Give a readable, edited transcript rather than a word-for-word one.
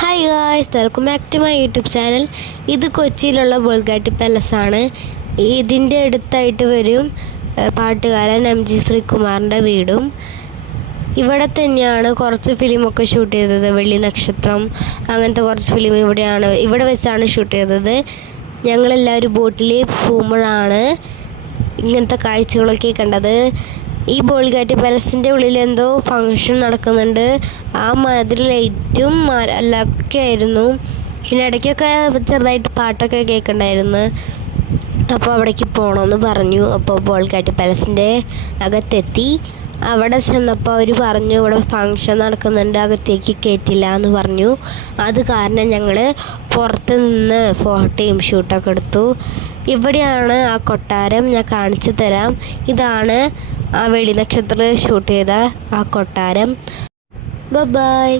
Hi guys, welcome back to my YouTube channel. ഇത് കൊച്ചിയിലുള്ള ബോൾഗാട്ടി പാലസാണ്. ഇതിൻ്റെ അടുത്തായിട്ട് വരും പാട്ടുകാരൻ MG ശ്രീകുമാറിൻ്റെ വീടും. ഇവിടെ തന്നെയാണ് കുറച്ച് ഫിലിമൊക്കെ ഷൂട്ട് ചെയ്തത്. വെള്ളി നക്ഷത്രം അങ്ങനത്തെ കുറച്ച് ഫിലിം ഇവിടെ വെച്ചാണ് ഷൂട്ട് ചെയ്തത്. ഞങ്ങളെല്ലാവരും ബോട്ടിൽ പോകുമ്പോഴാണ് ഇങ്ങനത്തെ കാഴ്ചകളൊക്കെ കണ്ടത്. ഈ ബോൾഗാട്ടി പാലസിൻ്റെ ഉള്ളിൽ എന്തോ ഫങ്ഷൻ നടക്കുന്നുണ്ട്. ആ മാതിരി ലൈറ്റും ഒക്കെ ആയിരുന്നു. പിന്നെ ഇടയ്ക്കൊക്കെ ചെറുതായിട്ട് പാട്ടൊക്കെ കേൾക്കണ്ടായിരുന്നു. അപ്പോൾ അവിടേക്ക് പോകണമെന്ന് പറഞ്ഞു. അപ്പോൾ ബോൾഗാട്ടി പാലസിൻ്റെ അകത്തെത്തി. അവിടെ ചെന്നപ്പോൾ അവർ പറഞ്ഞു ഇവിടെ ഫങ്ഷൻ നടക്കുന്നുണ്ട്, അകത്തേക്ക് കയറ്റില്ല എന്ന് പറഞ്ഞു. അത് കാരണം ഞങ്ങൾ പുറത്ത് നിന്ന് ഫോട്ടോയും ഷൂട്ടൊക്കെ എടുത്തു. ഇവിടെയാണ് ആ കൊട്ടാരം, ഞാൻ കാണിച്ചു തരാം. ഇതാണ് ആ വെള്ളി നക്ഷത്രം ഷൂട്ട് ചെയ്ത ആ കൊട്ടാരം. ബൈ.